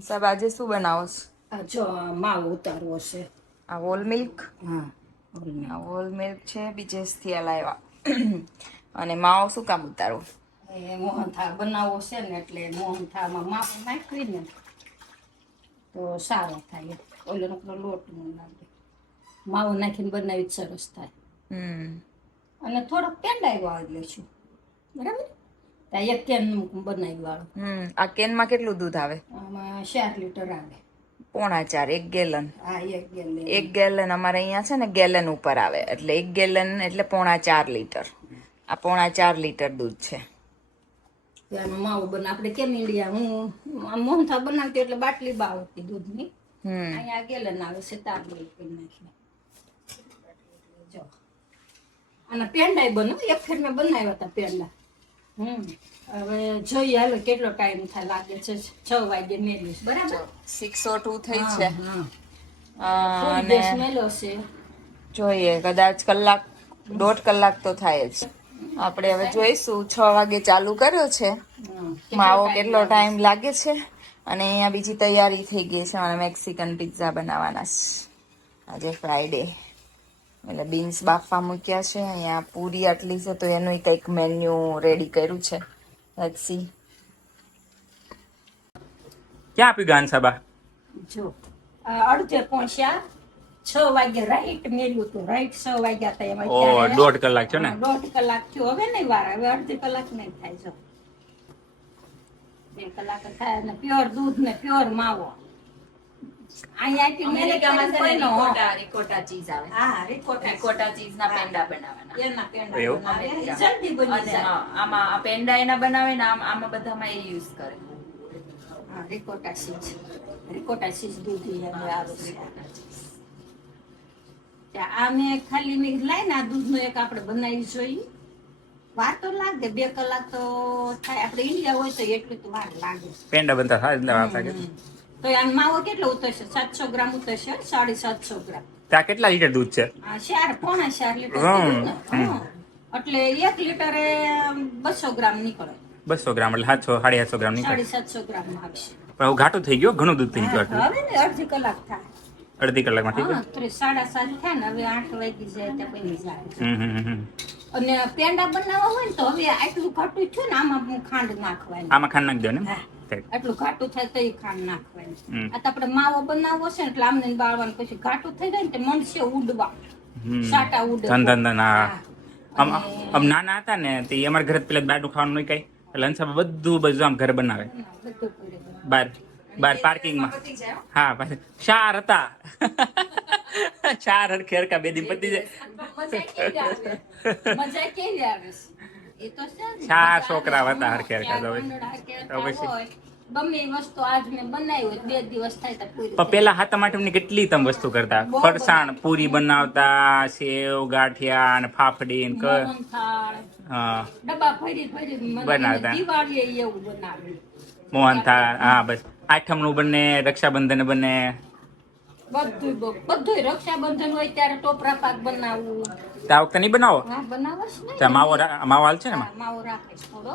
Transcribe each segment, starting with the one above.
સાહેબ આજે શું બનાવો છો? આ જો આ માવો ઉતારવો છે. આ હોલ મિલ્ક હા. આ હોલ મિલ્ક છે બીજેસથી લાવ્યા. અને માવો શું કામ ઉતારો એ મોહનથાળ બનાવવો છે ને એટલે મોહનથાળમાં માવો નાખીને તો સારો થાય. ઓલો નકરો લોટ ન લાગે. માવો નાખીને બનાવી સરસ થાય. હમ. અને થોડોક પેંડાઈ વાળી લઈશું બરાબર? ત્યાં એક કેન બનાવી વાળો. હમ આ કેનમાં કેટલું દૂધ આવે? આમાં ચાર લીટર આવે. પોણા ચાર એક ગેલન હા એક ગેલે એક ગેલન અમારે અહીંયા છે ને ગેલન ઉપર આવે. એટલે એક ગેલન એટલે પોણા ચાર લીટર. આ પોણા ચાર લીટર દૂધ છે. માવો બને. આપણે કેમ ઇન્ડિયા હું મોહનથા બનાવતી એટલે બાટલી બાવતી દૂધની. હમ. અહીંયા ગેલન આવે છે તાર નાખી આના પેંડાય બનો. એક ફેર મેં બનાવ્યા હતા પેંડા. હવે જોઈએ હાલો કેટલો ટાઈમ થાય લાગે છે? છ વાગે મેળવીશ બરાબર. સિક્સ ઓ ટુ થઈ છે. અને મેલો છે. જોઈએ કદાચ કલાક દોઢ કલાક તો થાય જ. આપણે હવે જોઈશું છ વાગે ચાલુ કર્યો છે. માવો કેટલો ટાઈમ લાગે છે? અને અહીંયા બીજી તૈયારી થઈ ગઈ છે અને મેક્સિકન પિઝા બનાવવાના છે. આજે ફ્રાઈડે એટલે બીન્સ બાફવા મૂક્યા છે અહીંયા પૂરી આટલી છે તો એનું કંઈક મેન્યુ રેડી કર્યું છે. લેટ્સ સી ક્યાં આપ્યું ગાન સાબા? જો અડધે પહોંચ્યા છ વાગે રાઈટ મેલ્યું હતું રાઈટ છ વાગ્યા હતા એમાં ઓ દોઢ કલાક છે ને? દોઢ કલાક થયો. હવે નહીં વાર હવે અડધી કલાક નહીં થાય જો. બે કલાક થાય અને પ્યોર દૂધ ને પ્યોર માવો. પેંડા એના બનાવે. ને આમાં બધામાં એ યુઝ કરે. હા રિકોટા ચીઝ રિકોટા ચીઝ દૂધ આવે છે. આ મેં ખાલી મેં લાય ને આ દૂધનો એક આપણે બનાવી જોઈએ વાર તો લાગે બે કલાક તો થાય. આપણે ઇન્ડિયા હોય તો એટલું તો વાર લાગે. પેંડા બનતા થાય લાગે તો આ માવો કેટલો ઉતરશે? સાતસો ગ્રામ ઉતરશે સાડી સાતસો ગ્રામ. ત્યાં કેટલા લીટર દૂધ છે? ચાર પોણા ચાર લીટર. એટલે એક લીટરે બસો ગ્રામ નીકળે. બસો ગ્રામ એટલે સાતસો સાડી સાતસો ગ્રામ નીકળે. સાડી સાતસો ગ્રામ આવશે પણ ઘાટું થઈ ગયું ઘણું દૂધ થઈ ગયું હવે ને અડધી કલાક થાય. અડધી કલાકમાં થઈ હા સાડા સાત થાય ને હવે આઠ વાગી જાય ત્યાં પછી જાય. અને પેંડા બનાવવા હોય ને તો હવે આટલું ઘટું થયું ને આમાં ખાંડ નાખવાની. આમાં ખાંડ નાખી દો ને ઠીક. આટલું ઘાટું થાય તો ખાંડ નાખવાની. આ તો આપણે માવો બનાવવો છે ને એટલે આમને બાળવાનું પછી ઘાટું થઈ જાય ને તે મનસે ઉડવા. સાટા ઉડે. ધન ધન ધન હા. આમ નાના હતા ને તે અમારા ઘરે પેલા બાટું ખાવાનું નહીં કઈ. એટલે અંસાબા બધું બધું આમ ઘરે બનાવે. બાર બાર બાર પાર્કિંગમાં હા પાછું. ચાર હતા. ચાર હરખે હરખા બે દિન પતી જાય. મજા કેવી આવે? ચાર છોકરા. હતા હરખે હરખા. ગમે વસ્તુ આજ મેં બનાવી બે દિવસ થાય તો પૂરી પેલા હાથમ આઠમની કેટલી તમે વસ્તુ કરતા? ફરસાણ પૂરી બનાવતા સેવ ગાંઠિયા ને ફાફડી ને ક- હા. ડબ્બા ભરી ભરી બનાવતા. દિવાળીએ એવું બનાવ્યું. મોહનથાળ હા બસ. આઠમનું બને રક્ષાબંધન બને. બધું બધું રક્ષાબંધન હોય ત્યારે ટોપરા પાક બનાવવું. આ વખતે નહીં બનાવો? હા બનાવશ ને માવો માવો હાલ છે ને માવો રાખે થોડો.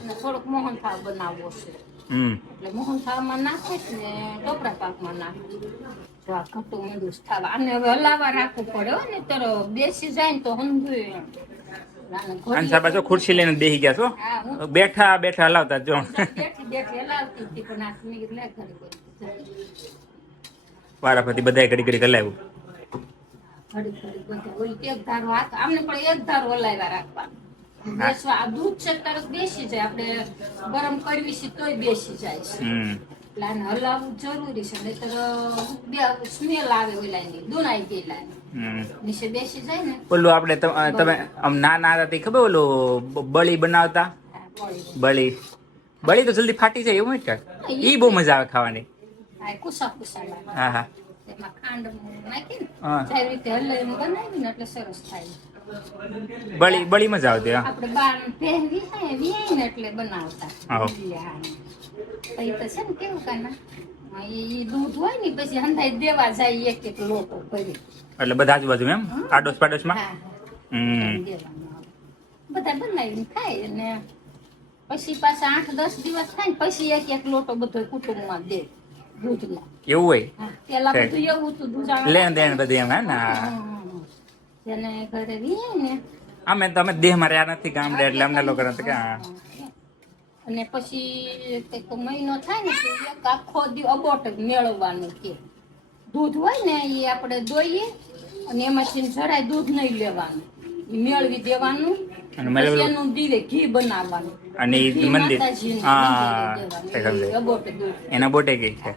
અને થોડોક મોહનથાળ બનાવવો છે. હમ. એટલે મોહનથાળમાં નાખે ને ટોપરા પાકમાં નાખે ઘટું થવા. અને હવે હલાવા રાખવું પડે હો ને બેસી જાય ને તો અને જો ખુરશી લઈને બેસી ગયા છો? બેઠા બેઠા હલાવતા જો બેઠી બેઠી હલાવતી હતી પણ આ સ્મીર લે ઘડી ઘડી. વારાફરતી બધાએ ઘડી ઘડી હલાવ્યું. ઘડી ઘડી બધું ઓલી એક ધારો હાથ આમને પણ એક ધારો હલાવ્યા રાખવાનું. બેસવા આ દૂધ છે તરત બેસી જાય આપણે ગરમ કરવી છે તોય બેસી જાય છે. હમ. એટલે આને હલાવવું જરૂરી છે નહીતર બે સ્મેલ આવે ઓલાની દુનાઈ ગયેલાની હમ. નીચે બેસી જાય ને ઓલું આપણે તમે આમ હતા તે ખબર ઓલું બળી બનાવતા? બળી. બળી. તો જલ્દી ફાટી જાય એવું ઈ બહુ મજા આવે ખાવાની. કુસા કુસા હા હા. એમાં ખાંડ નાખી ને રીતે હલાવીને બનાવી ને એટલે સરસ થાય. બળી બળી મજા આવતી આપણે બાર પહેરવી હોય વિયાય ને એટલે બનાવતા. આવો. પછી તો છે ને કેવું કાના હા, ઈ ઈ દૂધ હોય ને પછી હંધાઈ દેવા જાય એક એક લોટો ભરી એટલે બધા આજુબાજુ એમ? આડોશ પાડોશમાં હમ. બધા બનાવીને ખાય ને પછી પાછા આઠ દસ દિવસ થાય ને પછી એક એક લોટો બધો કુટુંબમાં દે. એવું હોય? પેલા બધું એવું હતું લેણ દેણ બધી. એમ હે ને? તેને ઘરે ને અમે તમે દેહમાં રહ્યા નથી ગામડે એટલે અમને લોકો નથી કે. અને પછી એક મહિનો થાય ને એક આખો દી અબોટ મેળવવાનું કે. દૂધ હોય ને એ આપણે દોઈએ અને એમાંથી જરાય દૂધ નહીં લેવાનું. મેળવી દેવાનું એનું દીવે ઘી બનાવવાનું. અને ઈ મંદિર. હા એના બોટે ગઈ છે.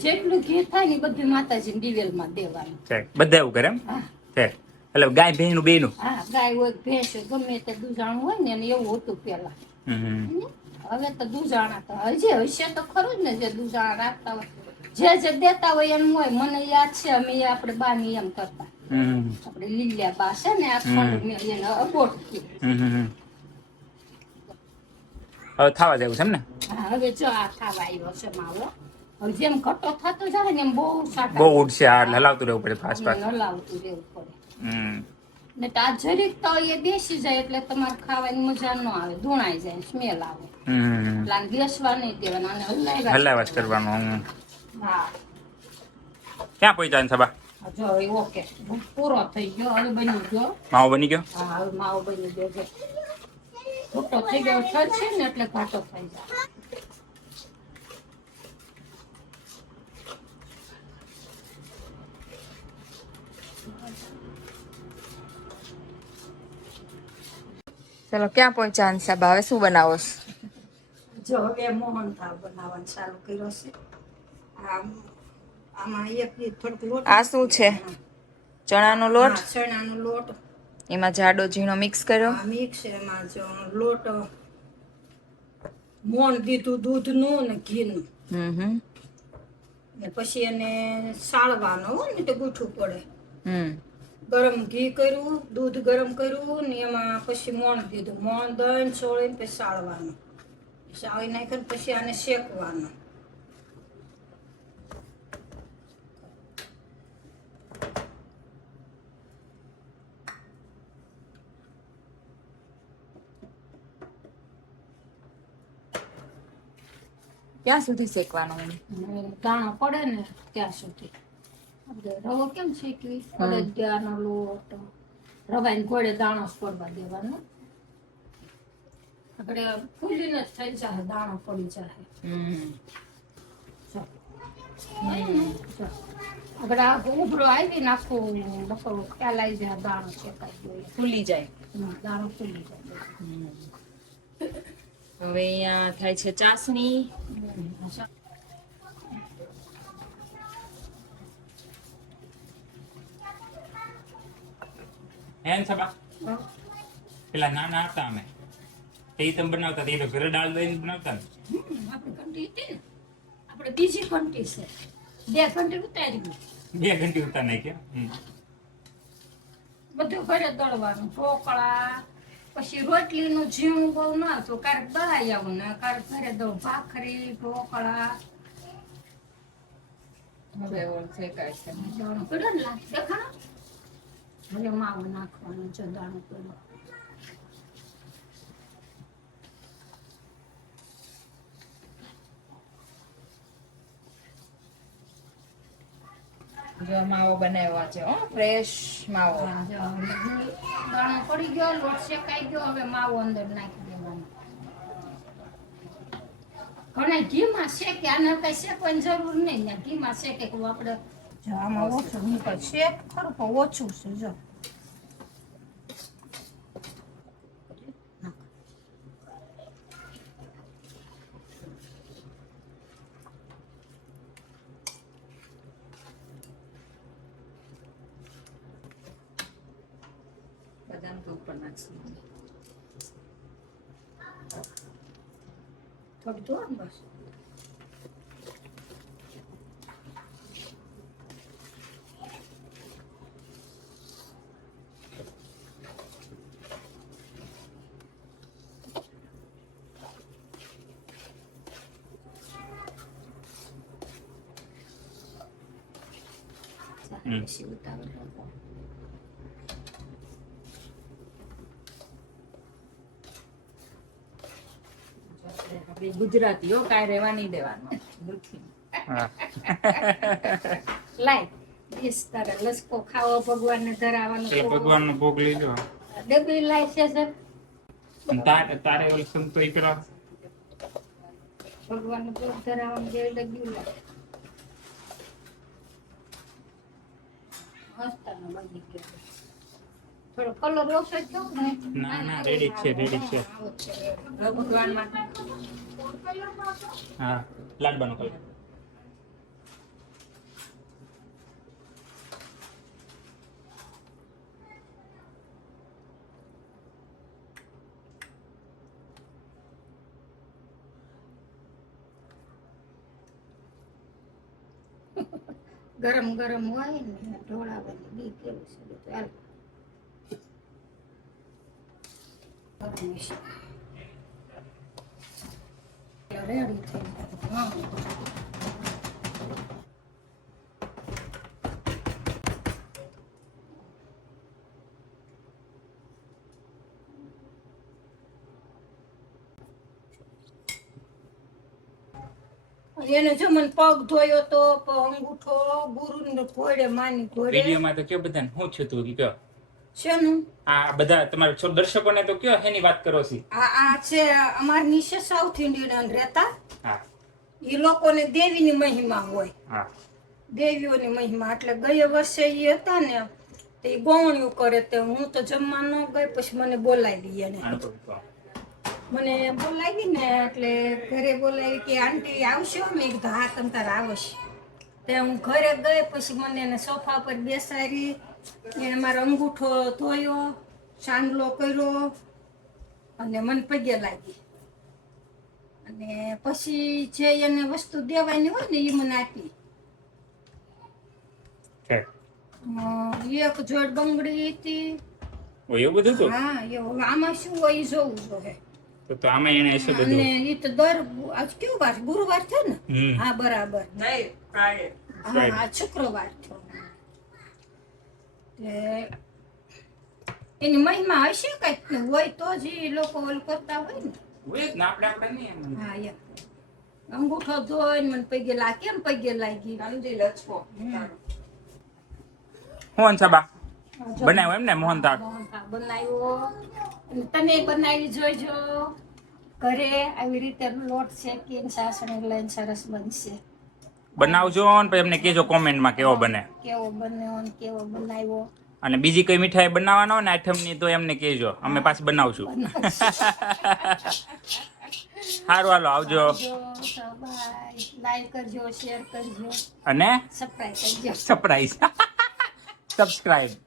જેટલું ઘી થાય ને બધું માતાજીને દિવેલમાં દેવાનું. છે. બધા એવું કરે એમ? છે. એટલે ગાય ભેંનું બેનું હા ગાય હોય ભેંસ ગમે તે દૂધાણું હોય ને એને એવું હતું પેલા હવે તો દૂધાણા તો હજી હશે તો ખરું જ ને જે દૂધાણા રાખતા હોય. જે જે દેતા હોય એમ હોય. મને યાદ છે અમે એ બા ની એમ કરતા. આપડે આપણે લીલિયા બા છે ને આ ખંડ એને અબોટ. હવે થવા જેવું છે એમ ને? હવે જો આ ખાવા આવ્યો છે માવો. હવે જેમ ઘટો થતો જાય ને એમ બહુ સાટા બહુ ઉડશે આ એટલે હલાવતું રહેવું પડે ફાસ્ટ ફાસ્ટ હલાવતું રહેવું પડે. હમ. ને તો આ જરીક તો એ બેસી જાય એટલે તમારે ખાવાની મજા ન આવે ધૂણાઈ જાય સ્મેલ આવે. હમ. એટલે આને બેસવા નહીં દેવાના અને હલાવ્યા હલાવા જ કરવાનું. હા. ક્યાં પહોંચ્યા સભા? જો ઓકે. પૂરો થઈ ગયો હવે બની ગયો. માવો બની ગયો? હા હવે માવો બની ગયો છે ઘૂંટો થઈ ગયો ઠર છે ને એટલે ઘાટો થઈ જાય. ચલો ક્યાં પહોંચ્યા અંશાબા હવે શું બનાવો છો? જો હવે મોહનથાળ બનાવવાનું ચાલુ કર્યો છે. આમ આમાં એક થોડુંક લોટ આ શું છે? ચણાનો લોટ? ચણાનો લોટ. એમાં જાડો ઝીણો મિક્સ કર્યો? મિક્સ એમાં જો લોટ મોણ દીધું દૂધનું ને ઘીનું. હમ હમ. ને પછી એને સાળવાનો ને તો ગૂઠું પડે. હમ. ગરમ ઘી કર્યું દૂધ ગરમ કર્યું ને એમાં પછી મોણ દીધું. મોણ દહીં છોડીને પછી સાળવાનું. સાળી નાખ્યું પછી આને શેકવાનું. ક્યાં સુધી શેકવાનું દાણા પડે ને ત્યાં સુધી. રવો કેમ શેકવી? અડદિયાનો લોટ રવાઈને ઘોડે દાણો પડવા દેવાનો. આપણે ફૂલીને જ થઈ જાય દાણો પડી જાય. આપણે આ ઉભરો આવી ને આખું બકરો ખ્યાલ આવી જાય દાણો શેકાઈ ગયો. ફૂલી જાય. દાણો ફૂલી જાય. હવે અહીંયા થાય છે ચાસણી. હે સબા. પેલા નાના હતા અમે. તે તમે બનાવતા તે તો ઘરે દાળ દઈને બનાવતા ને. આપણે બીજી કંટી છે. બે ઘંટી ઉતારી ગઈ. બે કંટી ઉતાર નાખ્યા હમ. બધું ઘરે દળવાનું. ઢોકળા પછી રોટલીનું ઝીણું બહુ ન હતું ક્યારેક દળાઈ આવું ને ક્યારેક ઘરે દઉં. ભાખરી ઢોકળા. હવે ઓળ શેકાય છે દાણો પડ્યો ને લાગ દેખાણો? હવે માવો નાખવાનો છે દાણો પડ્યો. જો માવો બનાવ્યો છે હો ફ્રેશ માવો. દાણો પડી ગયો લોટ શેકાઈ ગયો હવે માવો અંદર નાખી દેવાનો. ઘણા ઘીમાં શેકે આને કઈ શેકવાની જરૂર નહીં. ઘીમાં શેકે આપણે આમાં ઓછું નીકળ શેક ખરું પણ ઓછું છે જો બદામ તો ઉપર નાખશું થોડું ધો ને બસ હમ. પછી ઉતાવળ રાખો. આપણી ગુજરાતીઓ કાંઈ રહેવા નહીં દેવાનું. લાય ડીશ તારે લસકો ખાવો ભગવાનને ધરાવવાનો ભગવાનનો ભોગ લીધો. ડબલી લાય છે સર. તારે તારે ઓલ સંતોઈ પેલો ભગવાનનો ભોગ ધરાવવાનું જે ડબ્યું લાય. મસ્ત બની ગયો. થોડો કલર ઓછો ને. ના ના રેડી છે છે. ભગવાન માટે હા લાડવાનો કલર ગરમ ગરમ હોય ને ઢોળાવાની બી કેવું છે બધું હાલ. ગયું. હા. એને જો મને પગ ધોયો તો પ- અંગૂઠો ગુરુ ઘોડે માની ઘોડે વિડીયોમાં તો કે બધાને હું થયું તું કયો શેનું? આ બધા તમારા દર્શકોને તો કયો હેની વાત કરો છો? આ આ છે અમાર નીચે સાઉથ ઇન્ડિયન રહેતા. હા. એ લોકોને દેવીની મહિમા હોય. હા. દેવીઓની મહિમા. એટલે ગયા વર્ષે એ હતા ને તે ઈ કરે તે. હું તો જમવા ન ગઈ પછી મને બોલાવી એને. ને. મને બોલાવી ને એટલે ઘરે બોલાવી કે આંટી આવશો મેં કીધું હા તમ તાર આવશ. તે હું ઘરે ગઈ પછી મને એને સોફા પર બેસાડી. એને મારો અંગૂઠો ધોયો ચાંદલો કર્યો અને મને પગે લાગી. અને પછી જે એને વસ્તુ દેવાની હોય ને એ મને આપી. એક જોડ બંગડી હતી. એવું બધું હતું? હા એવું. આમાં શું હોય એ જોવું જોઈએ તો તો આમાં એને હશે બધું. અને એ તો દર આજ કેવું વાર? ગુરુવાર થયો ને? હા બરાબર. હા આ શુક્રવાર થયો. એટલે એની મહિમા હશે કંઈક ને હોય તો જ એ લોકો ઓલ કરતા હોય ને. હોય જ ને આપણે આપણે નહીં હા એમ અંગૂઠો ધોઈને મને પગે લાગે કેમ પગે લાગી. મોહન સાબા? બનાવ્યો એમ ને મોહન થાક બનાવ્યો. તને તમે બનાવી જોઈજો ઘરે આવી રીતે લોટ છે કે સાસણી લઈને સરસ બનશે. બનાવજો ને પછી અમને કહેજો કોમેન્ટમાં કેવો બને. કેવો બન્યો ને કેવો બનાવ્યો. અને બીજી કઈ મીઠાઈ બનાવવાનો ને આઈટમની તો એમને કહેજો. અમે પાછી બનાવશું. સારું હાલો આવજો. જો બાય. લાઈક કરજો શેર કરજો. અને? સબસ્ક્રાઈબ કરજો. Surprise subscribe